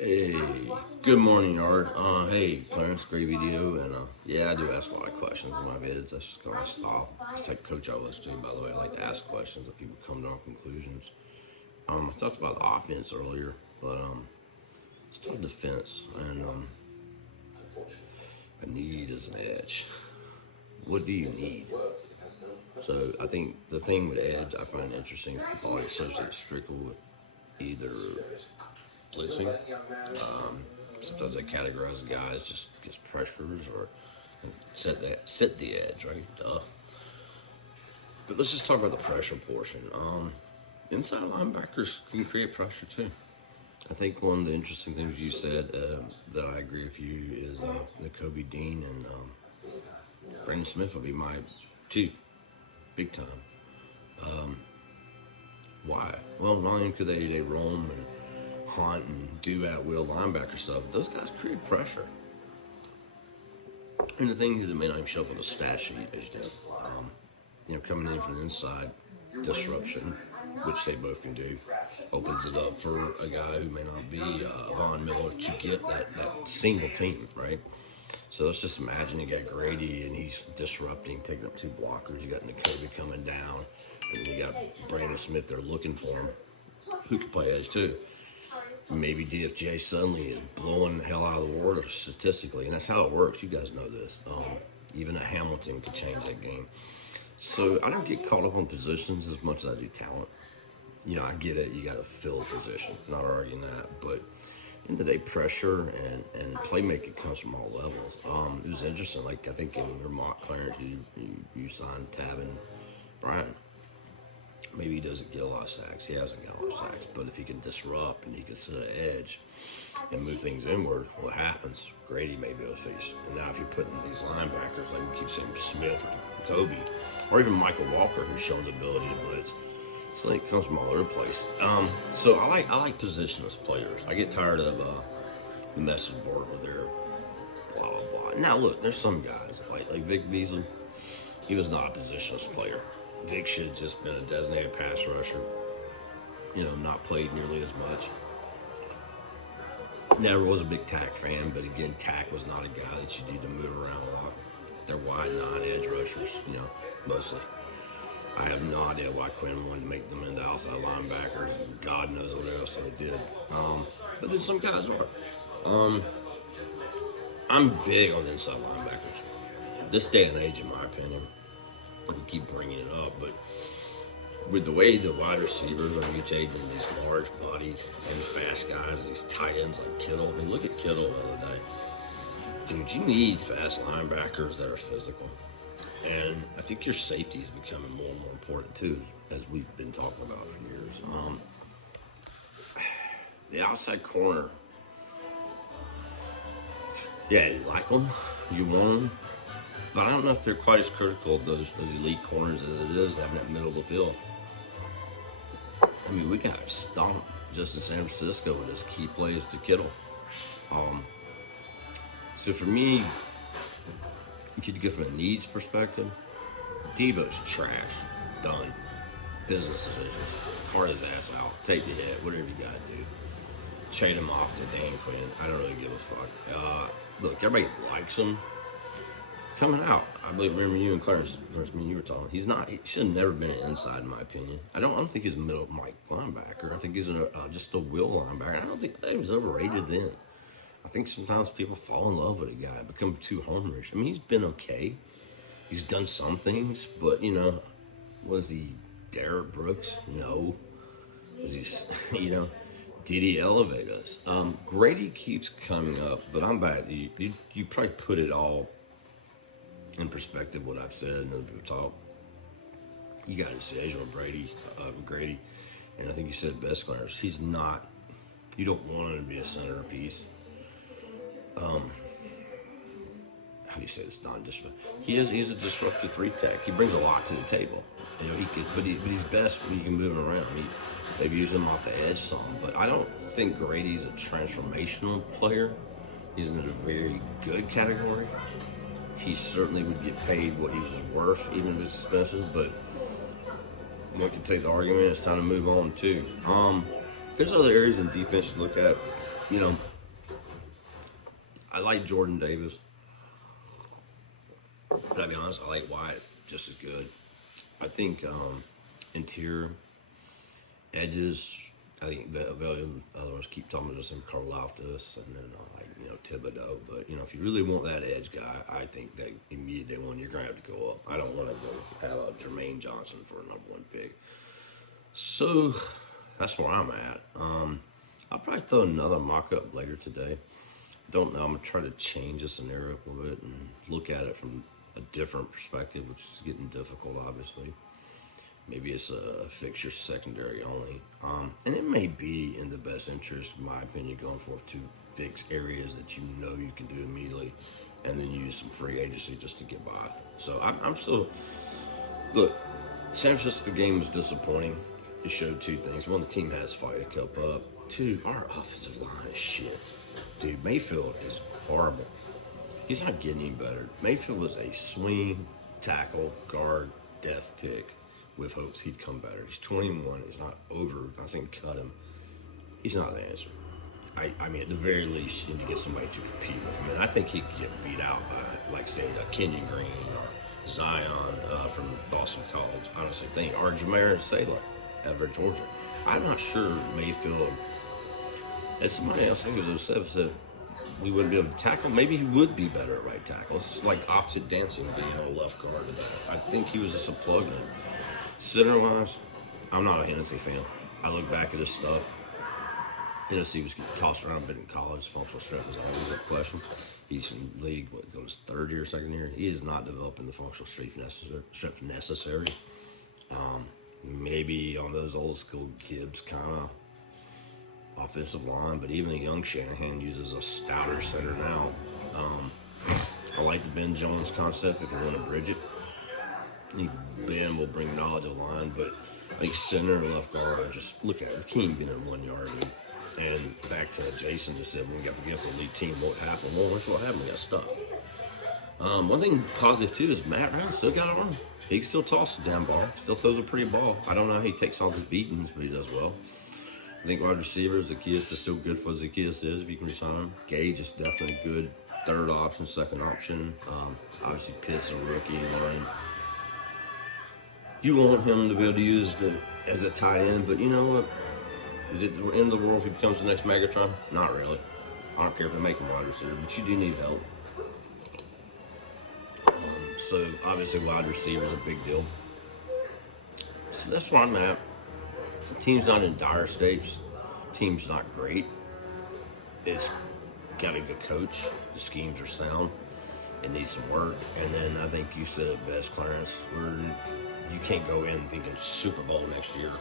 Hey, good morning, Art. Hey, Clarence, great video, and yeah, I do ask a lot of questions in my vids. That's just kind of style. This type of coach I was too, by the way. I like to ask questions that people come to our conclusions. I talked about the offense earlier, but let's talk defense, and a need is an edge. What do you need? So I think the thing with edge I find interesting, people always associate strictly with either blitzing. Sometimes I categorize the guys just pressures or set the edge, right? Duh. But let's just talk about the pressure portion. Inside linebackers can create pressure too. I think one of the interesting things you said that I agree with you is Kobe Dean and Brandon Smith will be my two, big time. Why? Well, not only could they roam and hunt and do at-will linebacker stuff, those guys create pressure. And the thing is, it may not even show up on the stat sheet. It's just, coming in from the inside, disruption, which they both can do, opens it up for a guy who may not be Von Miller to get that single team, right? So let's just imagine you got Grady and he's disrupting, taking up two blockers. You got Nakobe coming down, and you got Brandon Smith there looking for him, who can play edge too. Maybe DFJ suddenly is blowing the hell out of the water statistically, and that's how it works. You guys know this. Even a Hamilton could change that game. So I don't get caught up on positions as much as I do talent. I get it. You got to fill a position. Not arguing that, but in the day, pressure and playmaking comes from all levels. It was interesting. Like I think in your mock Clarence, you signed Tavin Bryant. Maybe he doesn't get a lot of sacks. He hasn't got a lot of sacks. But if he can disrupt and he can set an edge and move things inward, what happens? Grady may be able to face. And now if you're putting these linebackers, like you keep saying Smith or Kobe, or even Michael Walker, who's shown the ability to blitz, it's like it comes from all over the place. So I like positionless players. I get tired of the message board where they're blah, blah, blah. Now, look, there's some guys, like Vic Beasley. He was not a positionless player. Vic should have just been a designated pass rusher, not played nearly as much. Never was a big Tack fan, but again, Tack was not a guy that you need to move around a lot. They're wide non-edge rushers, mostly. I have no idea why Quinn wanted to make them into outside linebackers. God knows what else they did. But then some guys are. I'm big on inside linebackers. This day and age, in my opinion, I can keep bringing it up, but with the way the wide receivers are mutating these large bodies and fast guys, these tight ends like Kittle. I mean, look at Kittle the other day. Dude, you need fast linebackers that are physical. And I think your safety is becoming more and more important too, as we've been talking about for years. The outside corner, yeah, you like them, you want them, but I don't know if they're quite as critical of those elite corners as it is having that middle of the field. I mean, we got stomped just in San Francisco with his key plays to Kittle. So for me, if you go from a needs perspective, Debo's trash. Done. Business decision. Part his ass out. Take the hit. Whatever you gotta do. Trade him off to Dan Quinn. I don't really give a fuck. Look, everybody likes him. Coming out, I believe. Remember you and Clarence, me and you were talking. He should have never been an inside, in my opinion. I don't think he's a middle Mike linebacker. I think he's just a will linebacker. I don't think that he was overrated then. I think sometimes people fall in love with a guy, become too homerish. I mean, he's been okay. He's done some things, but was he Derek Brooks? No. Was he, did he elevate us? Grady keeps coming up, but I'm back. You probably put it all in perspective, what I've said and other people talk. You got a decision with Grady, and I think you said best, Clarence. He's not, you don't want him to be a centerpiece. How do you say this? Non-disruptive. He's a disruptive three tech. He brings a lot to the table. But he's best when you can move him around. They've used him off the edge some, but I don't think Grady's a transformational player. He's in a very good category. He certainly would get paid what he was worth, even if it's expensive. But one can take the argument. It's time to move on too. There's other areas in defense to look at. You know, I like Jordan Davis. But I'll be honest, I like Wyatt just as good. I think interior edges, I think others keep talking about this in Karlaftis and then Thibodeau. But if you really want that edge guy, I think that immediate day one you're gonna have to go up. I don't want to go have a Jermaine Johnson for a #1 pick. So that's where I'm at. I'll probably throw another mock-up later today. Don't know. I'm gonna try to change the scenario a little bit and look at it from a different perspective, which is getting difficult, obviously. Maybe it's a fixture secondary only. And it may be in the best interest, in my opinion, going for to fix areas that you can do immediately and then use some free agency just to get by. So I'm still, look, San Francisco game was disappointing. It showed two things. One, the team has fight to keep up. Two, our offensive line is shit. Dude, Mayfield is horrible. He's not getting any better. Mayfield was a swing, tackle, guard, death pick with hopes he'd come better. He's 21. It's not over. I think cut him. He's not the answer. I mean, at the very least, you need to get somebody to compete with him. And I think he could get beat out by, like, say, Kenyon Green or Zion from Boston College. Honestly, think. Or Jameer Saylor out of Georgia. I'm not sure Mayfield. And somebody else, I think it was said we wouldn't be able to tackle. Maybe he would be better at right tackle. It's like opposite dancing, being a left guard. I think he was just a plug-in. Center-wise, I'm not a Hennessy fan. I look back at his stuff. Hennessy was getting tossed around a bit in college. Functional strength was always a question. He's in the league, on his third year, second year. He is not developing the functional strength necessary. Maybe on those old school Gibbs kind of offensive line, but even the young Shanahan uses a stouter center now. I like the Ben Jones concept if you want to bridge it. Ben will bring knowledge of line, but I think center and left guard are just, look at it, we can't get in 1 yard. And back to Jason just said, when we got against the elite team, what happened? Well, that's what happened. We got stuck. One thing positive too is Matt Ryan still got an arm. He can still toss the damn ball, still throws a pretty ball. I don't know how he takes all his beatings, but he does well. I think wide receivers, Zacchaeus is still good for Zacchaeus is, if you can resign him. Gage is definitely good third option, second option. Obviously, Pitt's a rookie line. You want him to be able to use as a tight end, but you know what? Is it the end of the world if he becomes the next Megatron? Not really. I don't care if they make him wide receiver, but you do need help. So, obviously, wide receiver is a big deal. So, that's where I'm at. The team's not in dire straits. The team's not great. It's got a good coach. The schemes are sound. It needs some work. And then I think you said it best, Clarence. You can't go in thinking Super Bowl next year.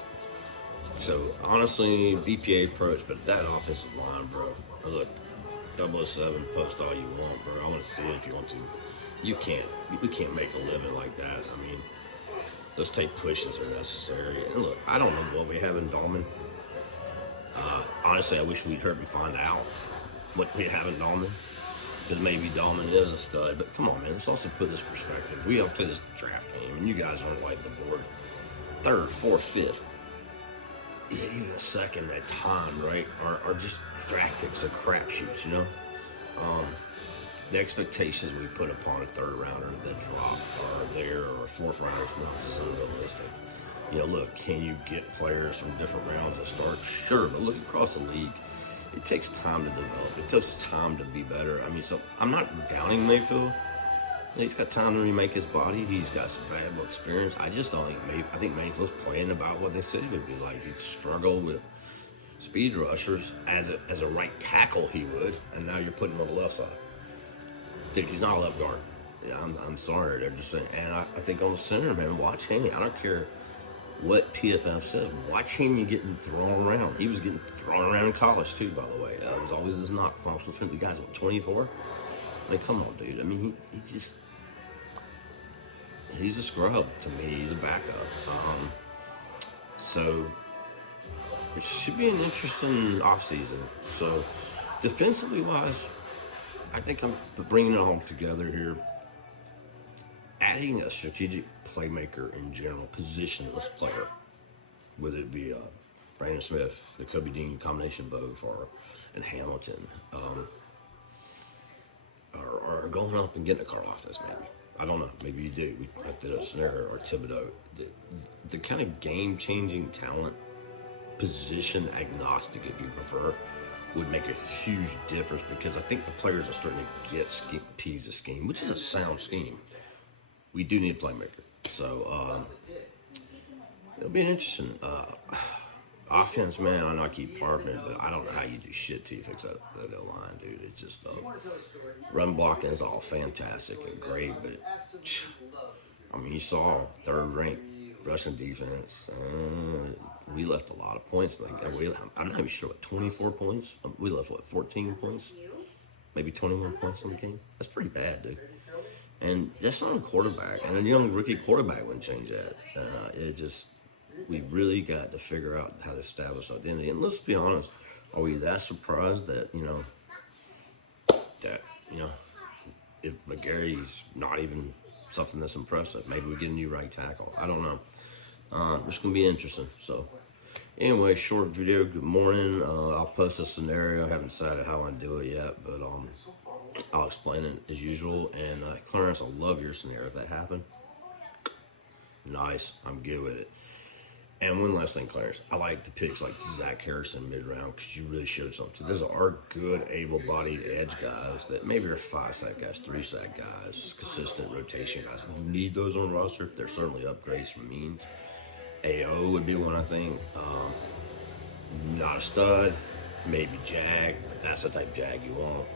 So, honestly, BPA approach, but that offensive line, bro. Look, 007, post all you want, bro. I want to see it if you want to. We can't make a living like that. I mean, those tape pushes are necessary. And look, I don't know what we have in Dahlman. Honestly, I wish we'd heard me find out what we have in Dahlman. Because maybe Dahlman is a stud. But come on, man. Let's also put this perspective. We all play this draft game, and you guys aren't like the board. Third, fourth, fifth. Yeah, even a second at time, right? Are just draft picks or crapshoots, you know? The expectations we put upon a third rounder that drop are there, or fourth rounder is not just unrealistic. You know, look, can you get players from different rounds that start? Sure, but look across the league. It takes time to develop. It takes time to be better. I mean, so I'm not downing Mayfield. He's got time to remake his body. He's got some valuable experience. I just don't think I think Mayfield's playing about what they said he would be like. He'd struggle with speed rushers as a right tackle. He would, and now you're putting him on the left side. Dude, he's not a left guard. Yeah, I'm sorry. They're just saying, and I think on the center, man, watch Haney. I don't care what PFF says. Watch Haney getting thrown around. He was getting thrown around in college too, by the way. It was always his knock functional strength. The guy's at 24. I mean, come on, dude. I mean, he's a scrub to me. He's a backup. So it should be an interesting offseason. So defensively wise, I think I'm bringing it all together here. Adding a strategic playmaker in general, positionless player, whether it be Brandon Smith, the Kobe Dean combination of both, or and Hamilton are going up and getting a car like this, maybe. I don't know. Maybe you do. We have to Snare or Thibodeau. The kind of game-changing talent, position agnostic, if you prefer, would make a huge difference, because I think the players are starting to get piece of scheme, which is a sound scheme. We do need a playmaker. So it'll be an interesting offense, man. I know I keep harping it, but I don't know how you do shit till you fix that line, dude. It's just run blocking is all fantastic and great, but I mean, you saw third-ranked rushing defense. We left a lot of points. I'm not even sure what 24 points. We left 14 points, maybe 21 points in the game. That's pretty bad, dude. And that's not a quarterback, and a young rookie quarterback wouldn't change that. We really got to figure out how to establish identity. And let's be honest, are we that surprised that, if McGarry's not even something that's impressive? Maybe we get a new right tackle. I don't know. It's going to be interesting. So, anyway, short video. Good morning. I'll post a scenario. I haven't decided how I do it yet, but I'll explain it as usual. And Clarence, I love your scenario if that happened. Nice. I'm good with it. And one last thing, Clarence, I like the picks like Zach Harrison mid-round, because you really showed something. Those are good, able-bodied edge guys that maybe are 5-sack guys, 3-sack guys, consistent rotation guys. You need those on the roster. They're certainly upgrades from means. AO would be one, I think. Not a stud, maybe Jag, but that's the type of Jag you want.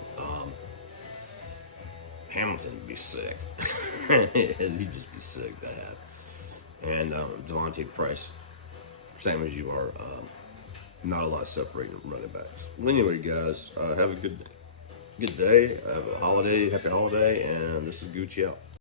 Hamilton would be sick. He'd just be sick to have. And Devontae Price, same as you are. Not a lot separating running backs. Well, anyway, guys, have a good day. Have a holiday, happy holiday, and this is Gucci out.